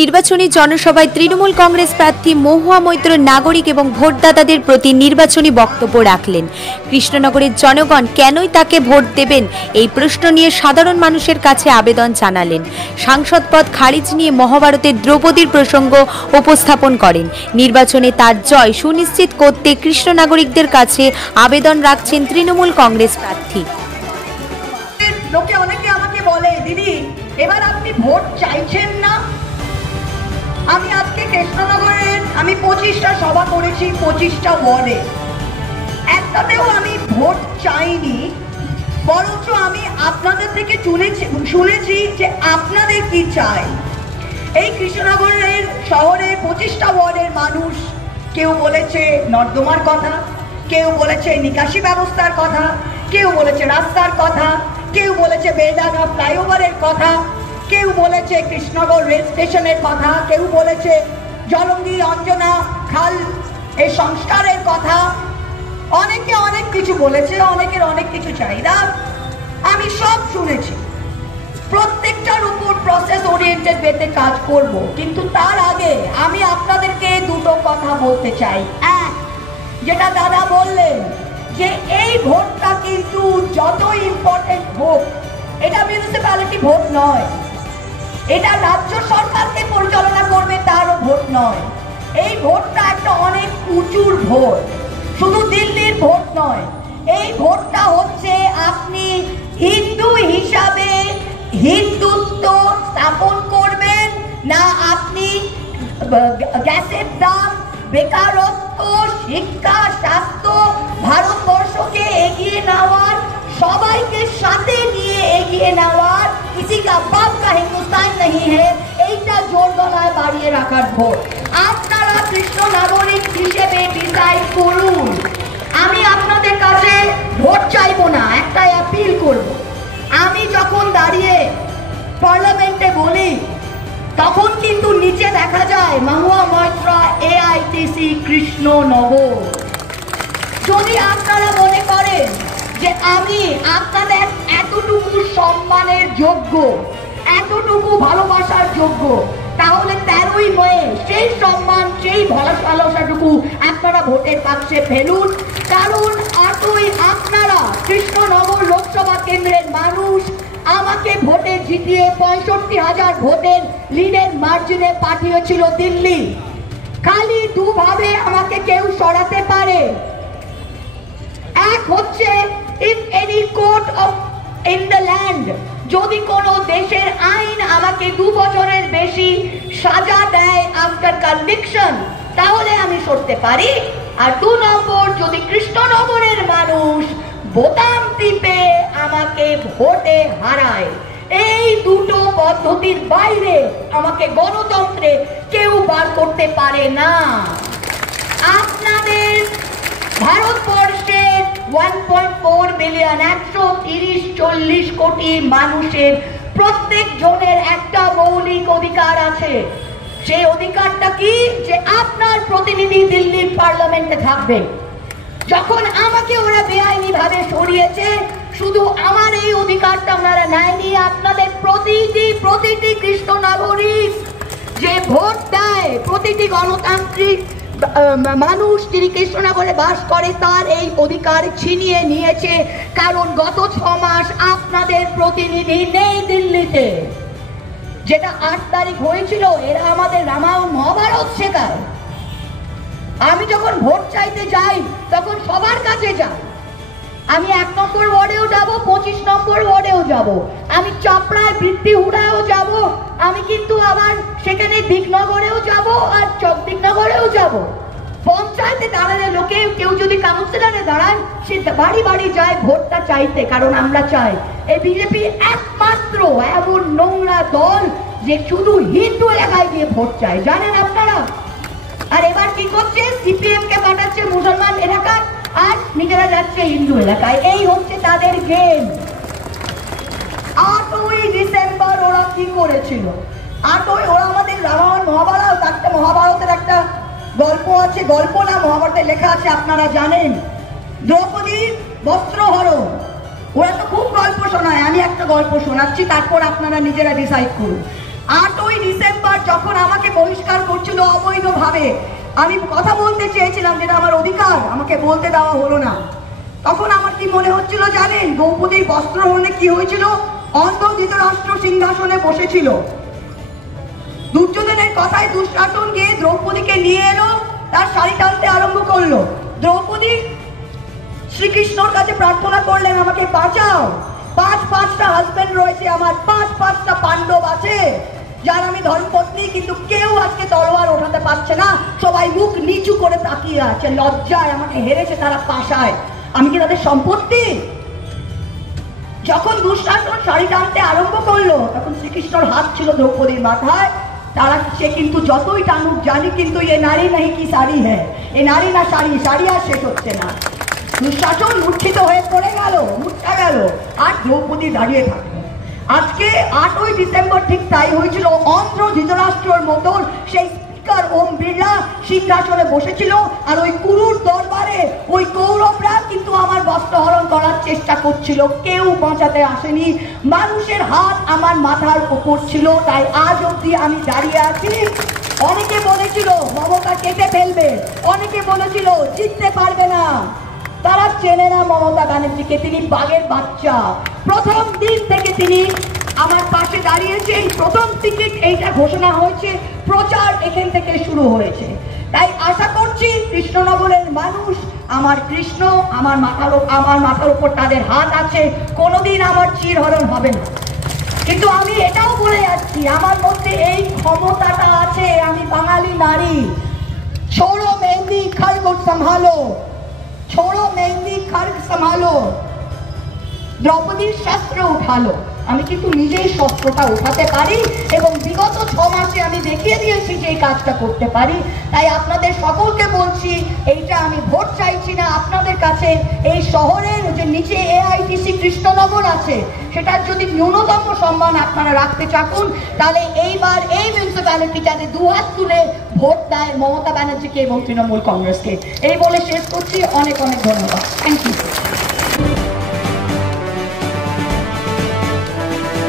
নির্বাচনী জনসভায় তৃণমূল কংগ্রেস প্রার্থী মহুয়া মৈত্র নাগরিক এবং ভোটদাতাদের প্রতি নির্বাচনী বক্তব্য রাখলেন। কৃষ্ণনগরের জনগণ কেনই তাকে ভোট দেবেন এই প্রশ্ন নিয়ে সাধারণ মানুষের কাছে আবেদন জানালেন। সাংসদ পদ খারিজ নিয়ে মহাভারতের দ্রৌপদীর প্রসঙ্গ উপস্থাপন করেন। নির্বাচনে তার জয় সুনিশ্চিত করতে কৃষ্ণনাগরিকদের কাছে আবেদন রাখছেন তৃণমূল কংগ্রেস প্রার্থী। লোকে অনেকে আমাকে বলে, দিদি এবার আপনি ভোট চাইছেন না? আমি আজকে কৃষ্ণনগরের 25টা সভা করেছি, 25টা ওয়ার্ডে। একটাতেও আমি ভোট চাইনি, বরঞ্চ আমি আপনাদের থেকে শুনেছি যে আপনাদের কি চাই। এই কৃষ্ণনগরের শহরের 25টা ওয়ার্ডের মানুষ কেউ বলেছে নর্দমার কথা, কেউ বলেছে নিকাশি ব্যবস্থার কথা, কেউ বলেছে রাস্তার কথা, কেউ বলেছে বেলডাঙ্গা ফ্লাইওভারের কথা, কেউ বলেছে কৃষ্ণনগর রেল স্টেশনের কথা, কেউ বলেছে জলঙ্গি অঞ্জনা খাল এই সংস্কারের কথা। অনেকে অনেক কিছু বলেছে, অনেকের অনেক কিছু চাহিদা, আমি সব শুনেছি। প্রত্যেকটার উপর প্রসেস ওরিয়েন্টেড ওয়েতে কাজ করব, কিন্তু তার আগে আমি আপনাদেরকে দুটো কথা বলতে চাই। এক, যেটা দাদা বললেন যে এই ভোটটা কিন্তু যত ইম্পর্টেন্ট ভোট, এটা মিউনিসিপ্যালিটি ভোট নয়, এটা রাজ্য সরকারকে পরিচালনা করবে তারও ভোট নয়। এই ভোটটা একটা অনেক উঁচুর ভোট, শুধু দিল্লির ভোট নয়। এই ভোটটা হচ্ছে আপনি হিন্দু হিসাবে হিন্দুত্ব স্থাপন করবেন না, আপনি গ্যাসের দাম, বেকারত্ব, শিক্ষা, স্বাস্থ্য, ভারতবর্ষকে এগিয়ে নেওয়ার, সবাইকে সাথে নিয়ে এগিয়ে নেওয়ার, किसी का बाप का हिंदुस्तान नहीं है, এইটা জোর গলায় বাড়িয়ে রাখার ভোট। আপনারা কৃষ্ণ নাগরিক হিসেবে ডিসাইড করুন। আমি আপনাদের কাছে ভোট চাইবো না, একটা অ্যাপিল করব। আমি যখন দাঁড়িয়ে পার্লামেন্টে বলি তখন কিন্তু নিচে দেখা যায় মহুয়া মৈত্র AITC কৃষ্ণনগর। যদি আপনারা মনে করেন যে আমি আপনাদের এতটুকু সম্মানের যোগ্য, এতটুকু ভালোবাসার যোগ্য, তাহলে 13ই মে সেই সম্মান, সেই ভালোবাসাটুকু আপনারা ভোটের বাক্সে ফেলুন। কারণ 8ই আপনারা কৃষ্ণনগর লোকসভা কেন্দ্রের মানুষ আমাকে ভোটে জিতিয়ে 65,000 ভোটের লিডের মার্জিনে পাঠিয়েছিল দিল্লি। খালি দুভাবে আমাকে কেউ সরাতে পারে। এক হচ্ছে if any court of in the land, যদি কোনো দেশের আইন আমাকে 2 বছরের বেশি সাজা দেয় আফটার কনভিকশন, তাহলে আমি সরতে পারি। আর 2 নম্বর, যদি কৃষ্ণনগরের মানুষ বোতাম টিপে আমাকে ভোটে হারায়। এই দুটো পদ্ধতির বাইরে আমাকে গণতন্ত্রে কেউ বার করতে পারে না। আপনাদের ভারতবর্ষের 1.4 বিলিয়ন 130-40 কোটি মানুষের প্রত্যেক জনের একটা মৌলিক অধিকার আছে। সেই অধিকারটা কি? যে আপনার প্রতিনিধি দিল্লির পার্লামেন্টে থাকবে। যখন আমাকে ওরা বেআইনি ভাবে সরিয়েছে, শুধু আমার এই অধিকারটা ওনারা নেয়নি, আপনাদের প্রতিটি কৃষ্ণ নাগরিক যে ভোট দেয়, প্রতিটি গণতান্ত্রিক মানুষ যিনি কৃষ্ণনগরে বাস করে, তার এই অধিকার ছিনিয়ে নিয়েছে। কারণ গত 6 মাস আপনাদের প্রতিনিধি নেই দিল্লিতে। যেটা 8 তারিখ হয়েছিল, এরা আমাদের রামায়ণ মহাভারত শেখায়। আমি যখন ভোট চাইতে যাই তখন সবার কাছে যাই। আমি 1 নম্বর ওয়ার্ডেও যাব, 25 নম্বর ওয়ার্ডেও যাব, আমি চাপড়ায় বৃত্তিহুড়ায়ও যাব, আমি কিন্তু আবার সেখানে দিকনগরেও যাব আর চকদিকনগরেও যাব। পঞ্চায়েতে দাঁড়ালে লোকে কেউ যদি কাউন্সিলরে দাঁড়ায়, সে বাড়ি বাড়ি যায় ভোটটা চাইতে। কারণ আমরা চাই, এই বিজেপি একমাত্র এমন নোংরা দল যে শুধু হিন্দু এলাকায় গিয়ে ভোট চায়, জানেন আপনারা। আর এবার কি করছে? CPM কে পাঠাচ্ছে মুসলমান এলাকায় আর নিজেরা যাচ্ছে হিন্দু এলাকায়। এই হচ্ছে তাদের গেম। 8ই ডিসেম্বর ওরা কি করেছিল? 8ই ওরা আমাদের রামায়ণ মহাভারত, একটা মহাভারতের একটা গল্প আছে, গল্প না মহাভারতে লেখা আছে, আপনারা জানেন, দ্রৌপদীর বস্ত্রহরণ। ওরা তো খুব গল্প শোনায়, আমি একটা গল্প শোনাচ্ছি, তারপর আপনারা নিজেরা ডিসাইড করুন। 8ই ডিসেম্বর যখন আমাকে বহিষ্কার করছিল অবৈধভাবে, আমি কথা বলতে চেয়েছিলাম, যেটা আমার অধিকার, আমাকে বলতে দেওয়া হলো না। তখন আমার কি মনে হচ্ছিল জানেন? দ্রৌপদীর বস্ত্রহরণে কি হয়েছিল? অন্ধ ধৃতরাষ্ট্র সিংহাসনে বসেছিল। দুর্যোধনের কথায় দুঃশাসন গিয়ে দ্রৌপদীকে নিয়ে এলো, তার শাড়ি টানতে আরম্ভ করলো। দ্রৌপদী শ্রীকৃষ্ণর কাছে প্রার্থনা করলেন, আমাকে বাঁচাও, পাঁচটা হাজবেন্ড রয়েছে আমার, পাঁচটা পাণ্ডব আছে যার আমি ধর্মপত্নী, কিন্তু কেউ আজকে তলোয়ার ওঠাতে পারছে না, সবাই মুখ নিচু করে তাকিয়ে আছে, লজ্জায় আমাকে হেরেছে তারা পাশায়, আমি কি তাদের সম্পত্তি? যখন দুঃশাসন শাড়ি টানতে আরম্ভ করলো, তখন শ্রীকৃষ্ণর হাত ছিল দ্রৌপদীর মাথায়। তারা সে কিন্তু যতই টানুক, জানি কিন্তু এ নারী নাহি কি শাড়ি হ্যাঁ, এ নারী না শাড়ি, শাড়ি আর শেষ হচ্ছে না। দুঃশাসন মূর্ছিত হয়ে পড়ে গেল, মূর্ছা গেল, আর দ্রৌপদী দাঁড়িয়ে থাকলো। আজকে 8ই ডিসেম্বর ঠিক তাই হয়েছিল। অন্ধ্র ধৃতরাষ্ট্রের মতন সেই স্পিকার ওম বিড়লা সিংহাসনে বসেছিল, আর ওই কুরুর দরবারে ওই কৌরবরা কিন্তু আমার বস্ত্রহরণ করার চেষ্টা করছিল, কেউ বাঁচাতে আসেনি। মানুষের হাত আমার মাথার উপর ছিল, তাই আজ অব্দি আমি দাঁড়িয়ে আছি। অনেকে বলেছিল মমতা কেটে ফেলবে, অনেকে বলেছিল জিততে পারবে না, তারা চেনে না মমতা ব্যানার্জিকে, তিনি বাঘের বাচ্চা। প্রথম দিন থেকে তিনি আমার পাশে দাঁড়িয়েছে, এই প্রথম টিকিট এইটা ঘোষণা হয়েছে, প্রচার এখান থেকে শুরু হয়েছে। তাই আশা করছি কৃষ্ণনগরের মানুষ, আমার কৃষ্ণ আমার মাথার উপর তাদের হাত আছে, কোনোদিন আমার চিরহরণ হবে না। কিন্তু আমি এটাও বলে যাচ্ছি, আমার মধ্যে এই ক্ষমতাটা আছে, আমি বাঙালি নারী। ছোড়ো মেহেন্দি খড়গ সম্ভালো, ছোড়ো মেহেন্দি খড়গ সম্ভালো, দ্রৌপদীর শস্ত্র উঠালো। আমি কিন্তু নিজেই শস্ত্রটা উঠাতে পারি, এবং বিগত 6 মাসে আমি দেখিয়ে দিয়েছি যে এই কাজটা করতে পারি। তাই আপনাদের সকলকে বলছি, এইটা আমি ভোট চাইছি না আপনাদের কাছে। এই শহরের যে নিচে এআইটিসি কৃষ্ণনগর আছে, সেটার যদি ন্যূনতম সম্মান আপনারা রাখতে চাকুন, তাহলে এইবার এই মিউনিসিপ্যালিটিটাতে দুহাত তুলে ভোট দেয় মমতা ব্যানার্জিকে এবং তৃণমূল কংগ্রেসকে। এই বলে শেষ করছি, অনেক অনেক ধন্যবাদ। Thank you.